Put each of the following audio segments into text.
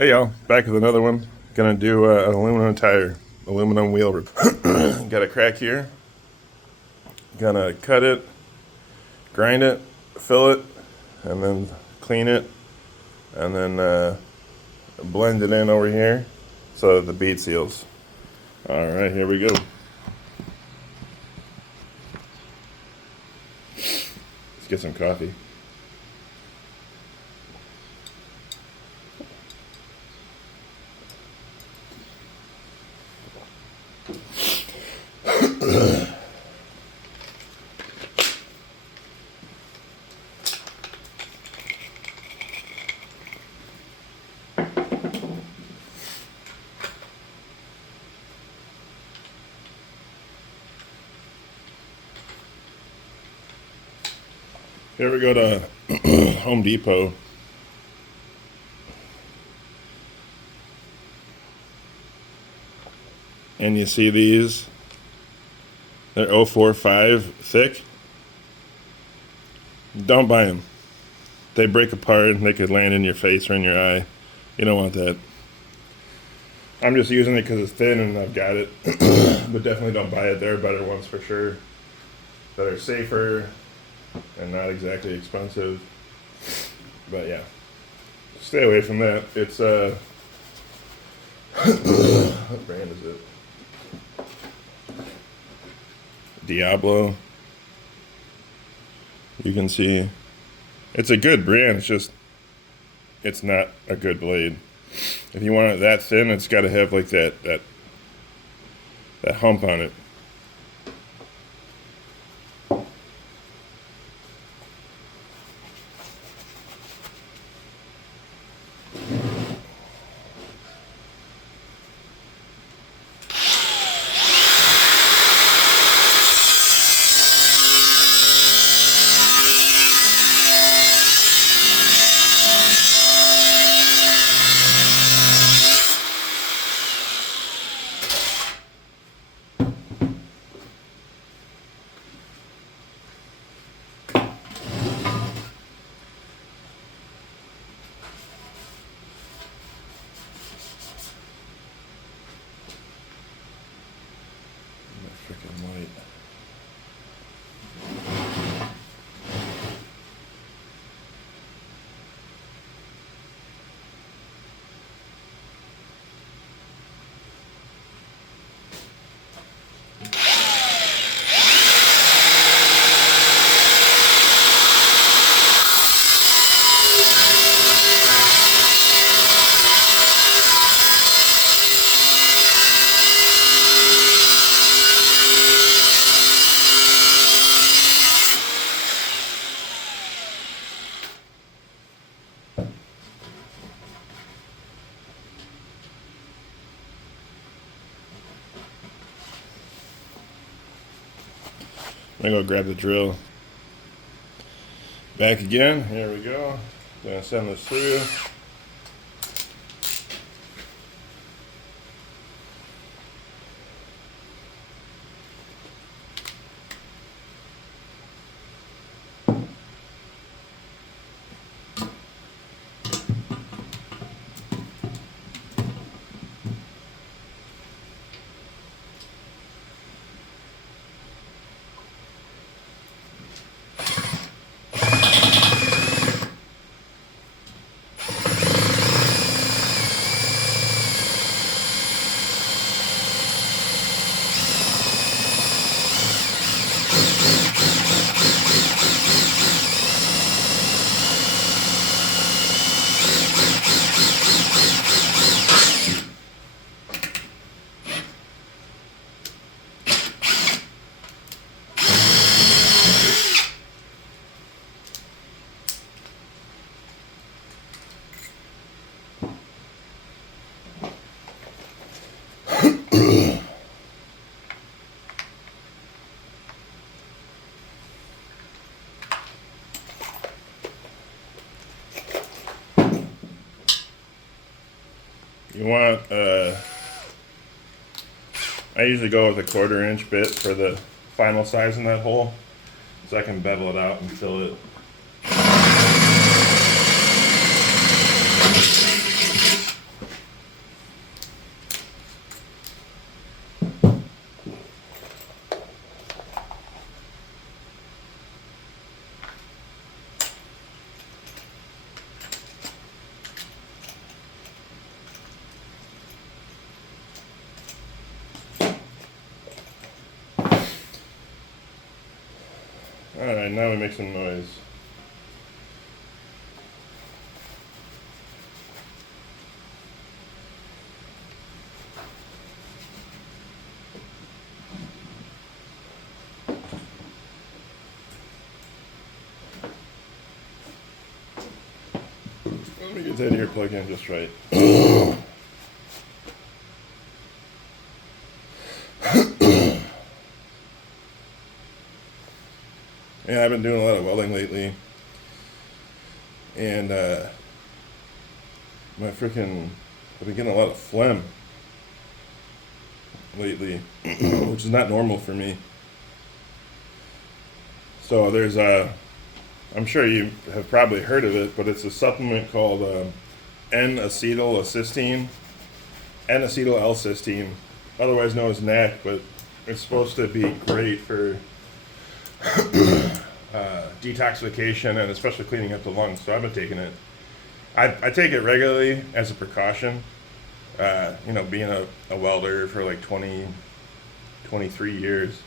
Hey y'all, back with another one. Gonna do an aluminum tire, aluminum wheel. Got a crack here. Gonna cut it, grind it, fill it, and then clean it, and then blend it in over here so that the bead seals. All right, here we go. Let's get some coffee. Here we go to Home Depot. And you see these? They're 0.45 thick. Don't buy them. They break apart and they could land in your face or in your eye. You don't want that. I'm just using it because it's thin and I've got it. But definitely don't buy it. There are better ones for sure that are safer and not exactly expensive. But yeah, stay away from that. It's what brand is it? Diablo. You can see it's a good brand. It's just it's not a good blade. If you want it that thin, it's got to have like that hump on it. Freaking white. I'm gonna go grab the drill. Back again. Here we go. Gonna send this through. You want, I usually go with a 1/4 inch bit for the final size in that hole, so I can bevel it out and fill it. Alright, now we make some noise. Let me get that ear plugged in just right. Yeah, I've been doing a lot of welding lately, and I've been getting a lot of phlegm lately, which is not normal for me. So there's I'm sure you have probably heard of it, but it's a supplement called N-acetylcysteine, N-acetyl-L-cysteine, otherwise known as NAC, but it's supposed to be great for detoxification and especially cleaning up the lungs. So I've been taking it. I take it regularly as a precaution. Being a welder for like 23 years,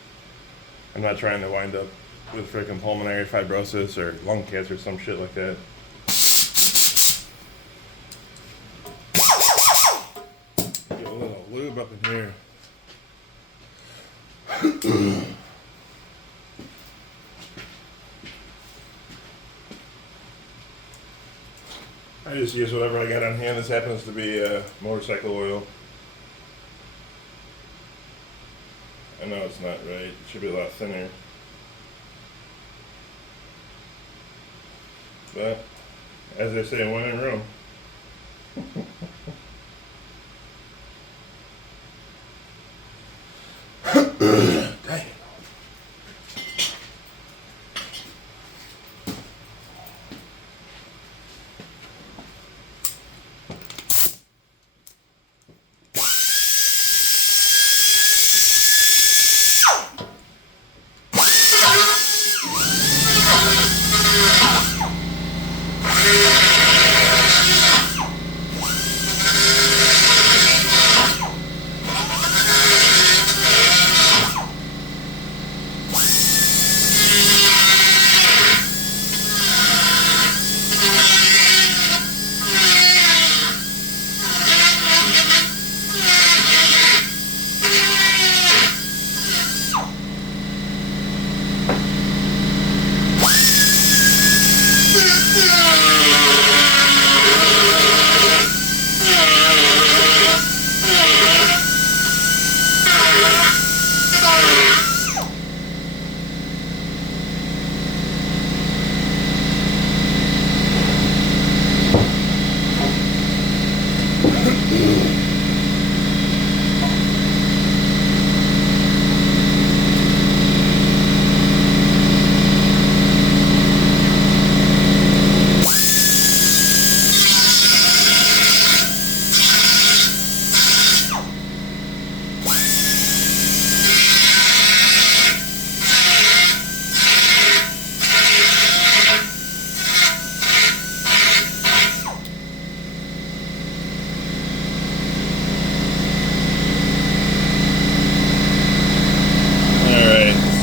I'm not trying to wind up with freaking pulmonary fibrosis or lung cancer or some shit like that. Get a little lube up in here. I just use whatever I got on hand. This happens to be motorcycle oil. I know it's not right. It should be a lot thinner. But, as they say, when in Rome. Dang.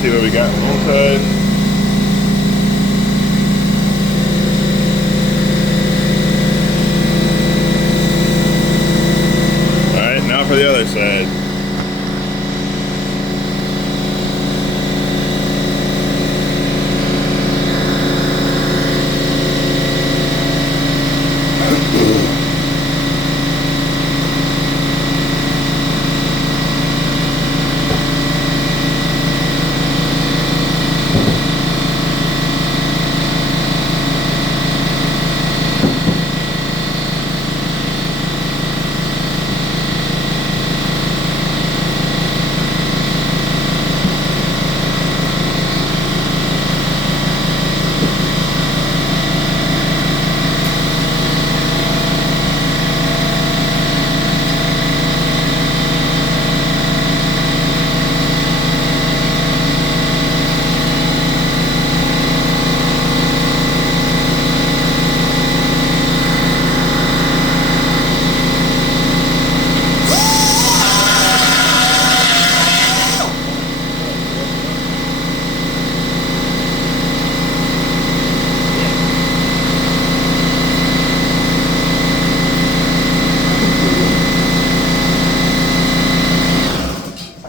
See what we got on one side. Alright, now for the other side.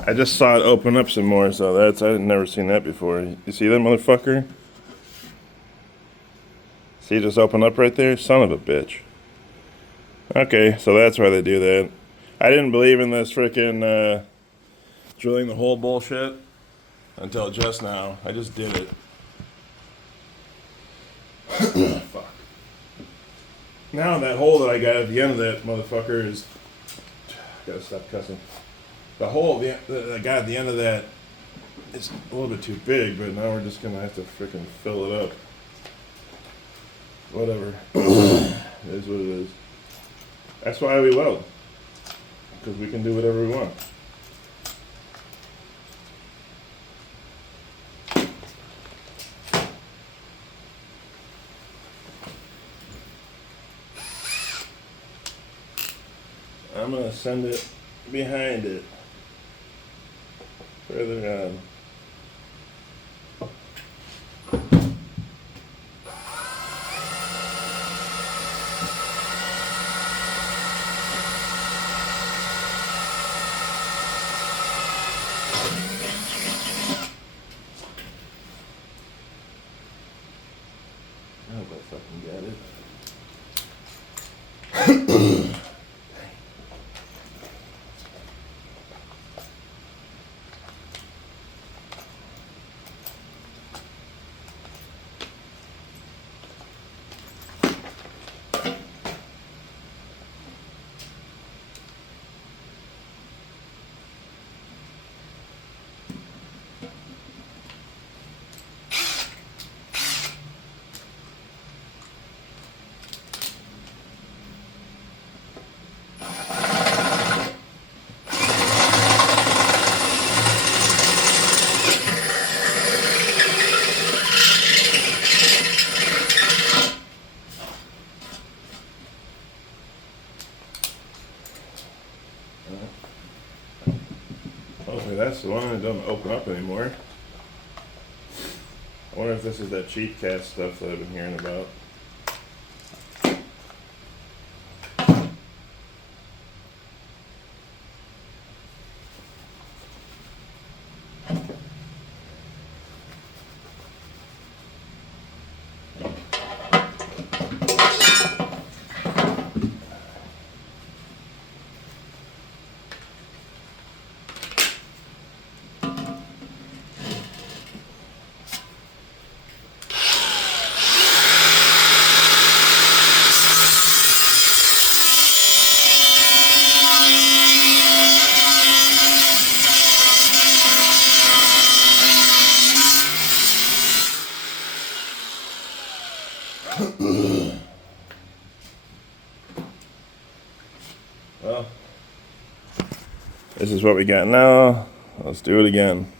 I just saw it open up some more, so I'd never seen that before. You see that motherfucker? See it just open up right there? Son of a bitch. Okay, so that's why they do that. I didn't believe in this freaking drilling the hole bullshit until just now. I just did it. Fuck. Now that hole that I got at the end of that motherfucker is... Gotta stop cussing. The hole that I got at the end of that is a little bit too big, but now we're just gonna have to freaking fill it up. Whatever. It is what it is. That's why we weld. Because we can do whatever we want. I'm gonna send it behind it. Further on. I hope I fucking got it. Hopefully that's the one that doesn't open up anymore. I wonder if this is that cheat cast stuff that I've been hearing about. Well, this is what we got now. Let's do it again.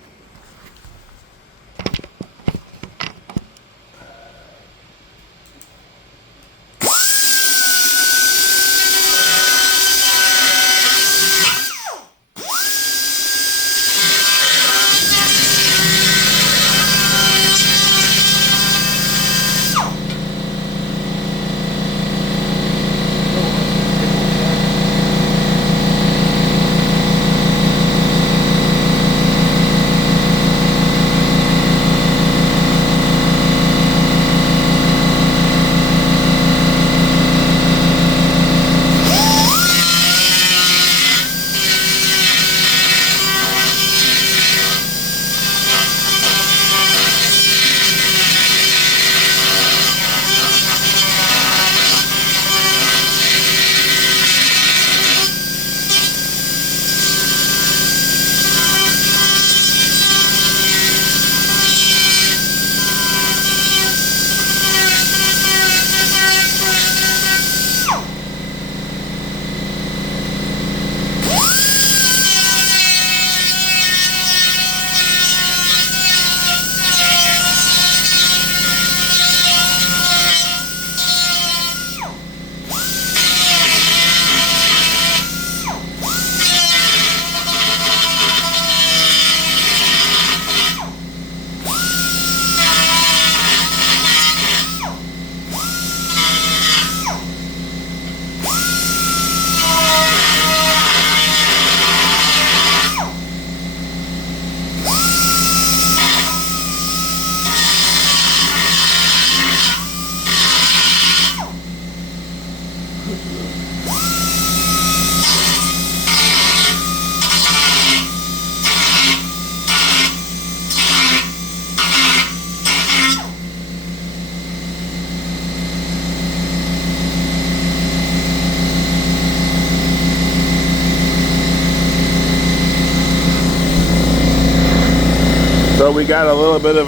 So we got a little bit of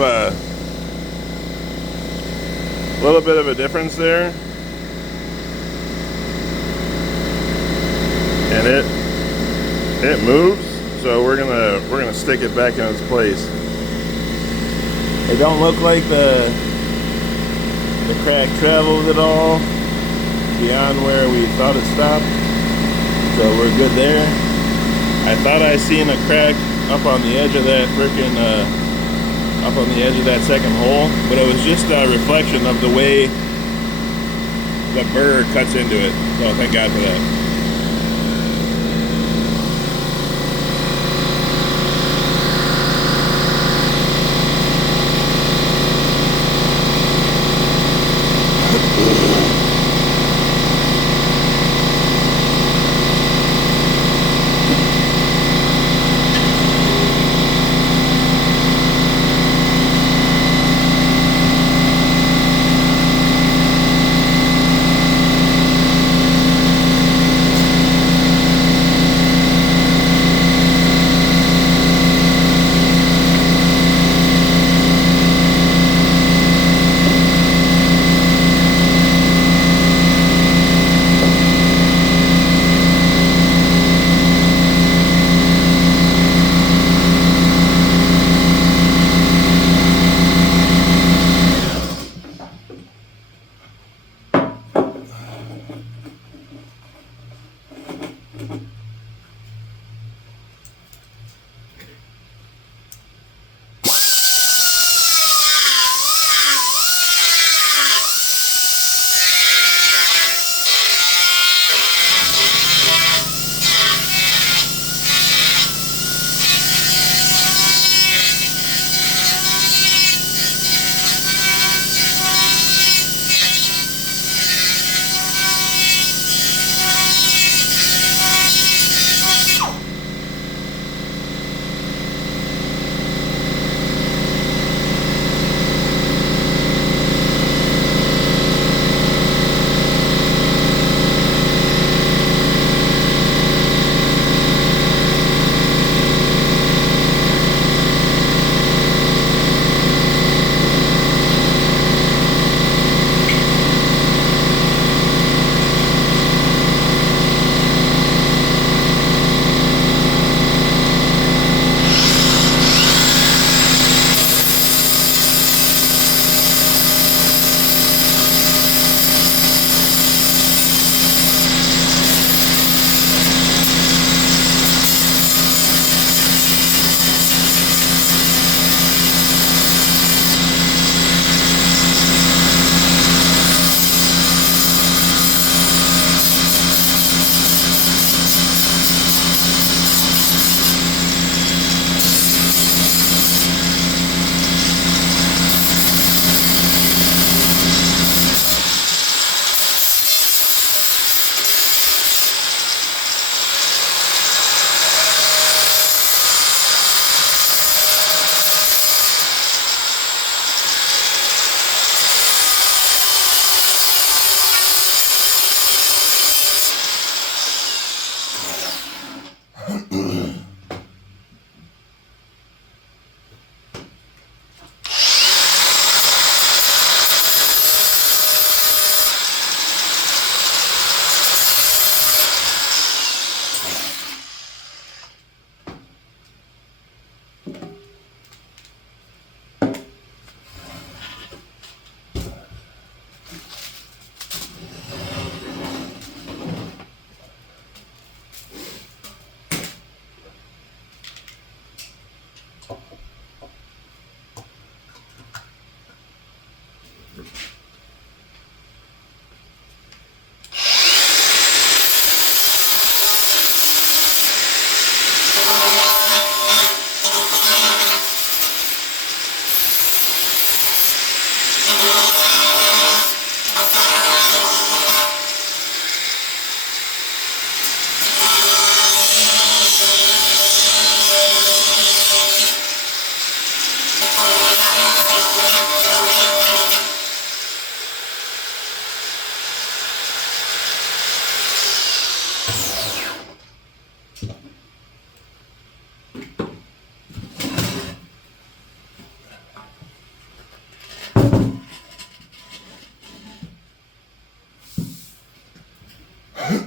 a difference there, and it moves. So we're gonna stick it back in its place. It don't look like the crack traveled at all beyond where we thought it stopped, so we're good there. I thought I seen a crack up on the edge of that up on the edge of that second hole, but it was just a reflection of the way the burr cuts into it. So thank God for that.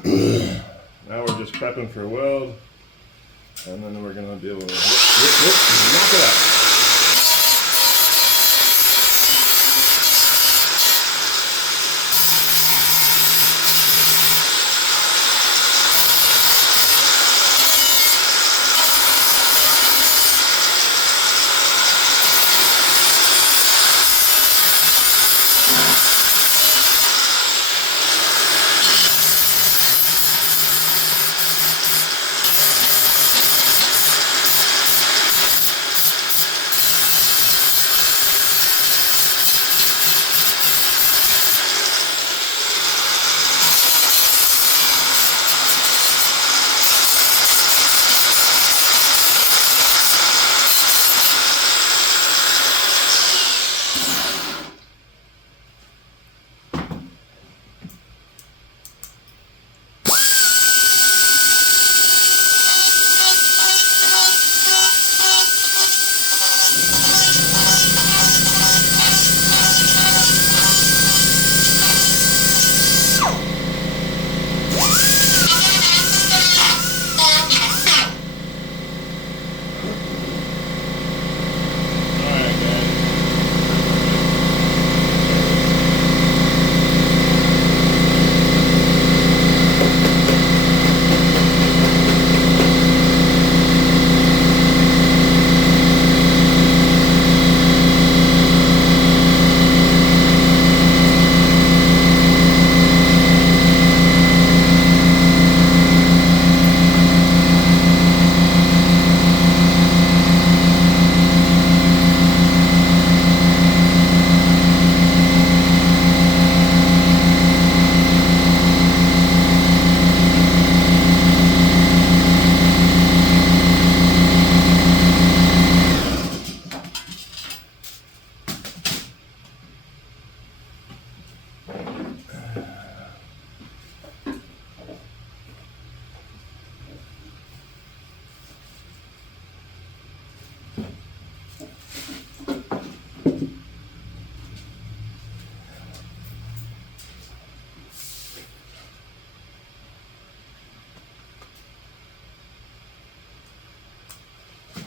Now we're just prepping for weld, and then we're gonna be able to knock it out.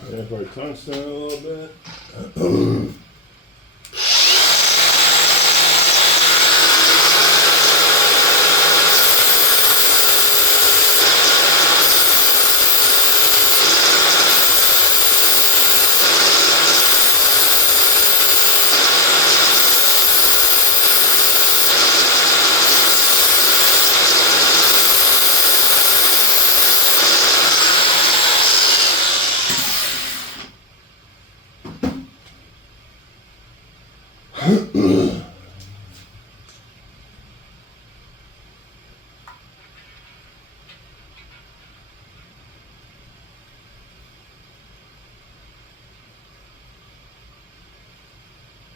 Have our tungsten a little bit.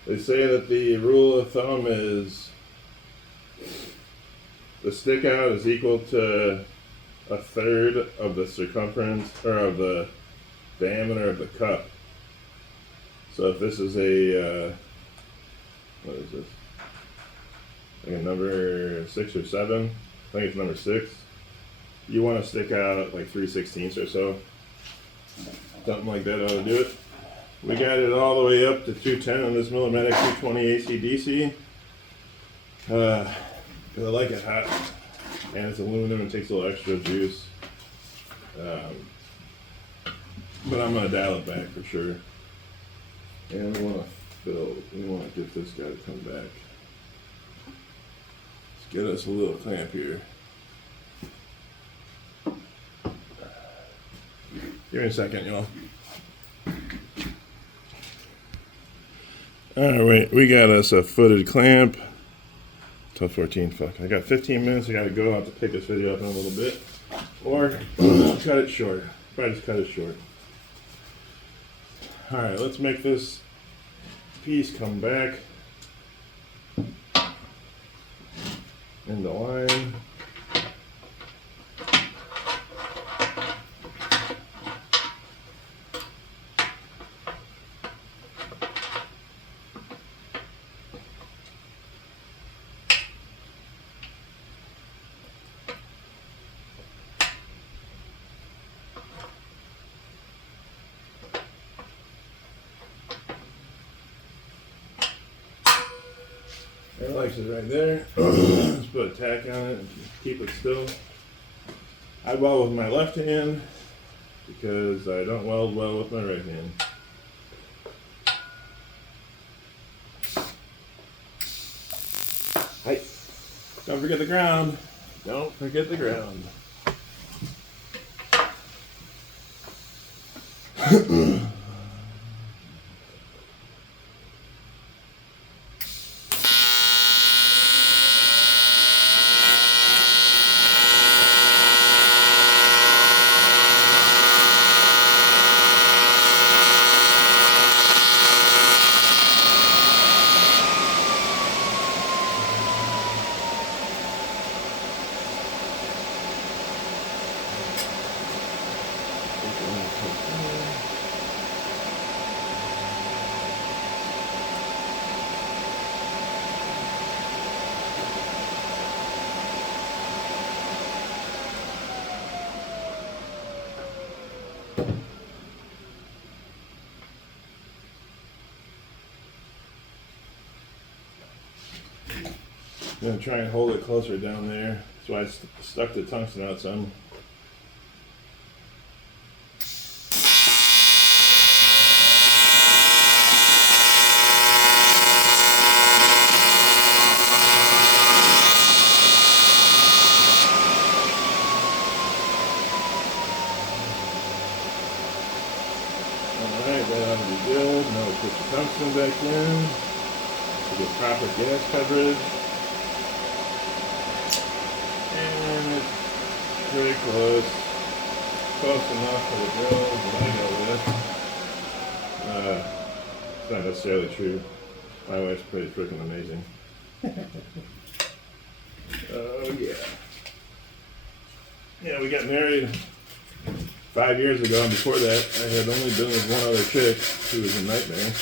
They say that the rule of thumb is the stick out is equal to a third of the circumference or of the diameter of the cup. So if this is a what is this? Like a number 6 or 7. I think it's number 6. You want to stick out like 3/16 or so. Something like that ought to do it. We got it all the way up to 210 on this Millimatic 220 AC/DC. Because I like it hot. And it's aluminum and takes a little extra juice. But I'm going to dial it back for sure. And we want to get this guy to come back. Let's get us a little clamp here. Give me a second, y'all. Alright, we got us a footed clamp. 12:14, fuck. I got 15 minutes, I gotta go. I'll have to pick this video up in a little bit. Or cut it short. Probably just cut it short. Alright, let's make this piece come back into line. likes it right there. Let's put a tack on it and keep it still. I weld with my left hand because I don't weld well with my right hand. Hey, don't forget the ground. Don't forget the ground. I'm going to try and hold it closer down there. That's why I stuck the tungsten out some. Alright, that ought to be good. Now we put the tungsten back in to get proper gas coverage. And it's pretty close. Close enough for the drill that I go with. It's not necessarily true. My wife's pretty freaking amazing. Oh yeah. Yeah, we got married 5 years ago, and before that I had only been with one other chick who was a nightmare.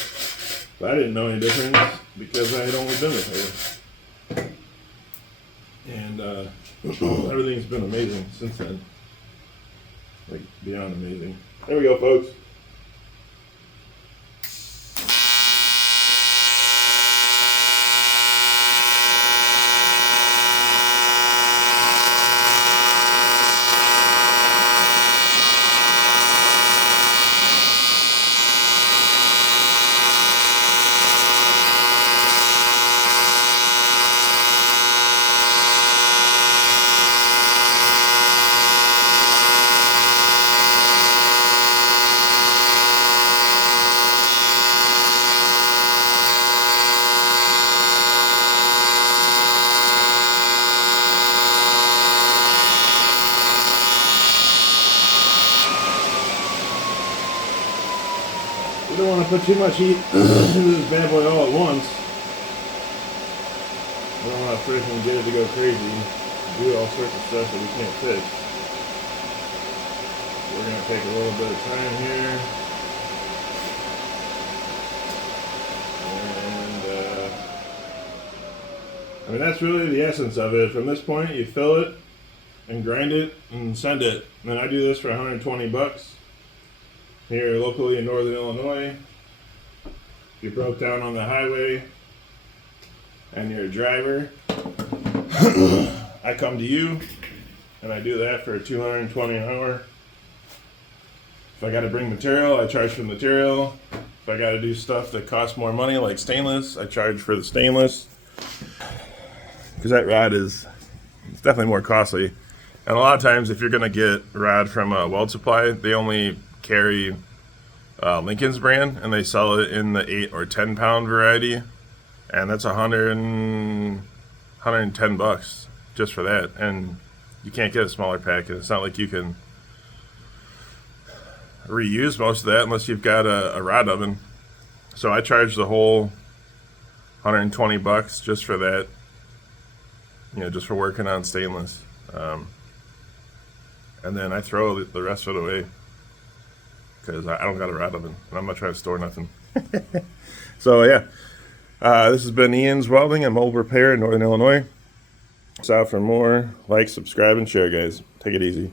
But I didn't know any difference because I had only been with her. And everything's been amazing since then. Like, beyond amazing. There we go, folks. You don't want to put too much heat into this bad boy all at once. I don't want to freaking get it to go crazy, do all sorts of stuff that we can't fix. We're going to take a little bit of time here. And, I mean, that's really the essence of it. From this point, you fill it and grind it and send it. And I do this for 120 bucks. Here locally in Northern Illinois. If you broke down on the highway and you're a driver, I come to you and I do that for $220 an hour. If I got to bring material, I charge for the material. If I got to do stuff that costs more money, like stainless, I charge for the stainless. Because that rod it's definitely more costly. And a lot of times, if you're going to get rod from a weld supply, they only carry Lincoln's brand, and they sell it in the 8 or 10 pound variety, and that's 110 bucks just for that. And you can't get a smaller pack, and it's not like you can reuse most of that unless you've got a rod oven. So I charge the whole 120 bucks just for that, just for working on stainless. And then I throw the rest of it away because I don't got a rod oven and I'm not trying to store nothing. So yeah, this has been Ian's Welding and Mobile Repair in Northern Illinois. So for more, like, subscribe, and share, guys. Take it easy.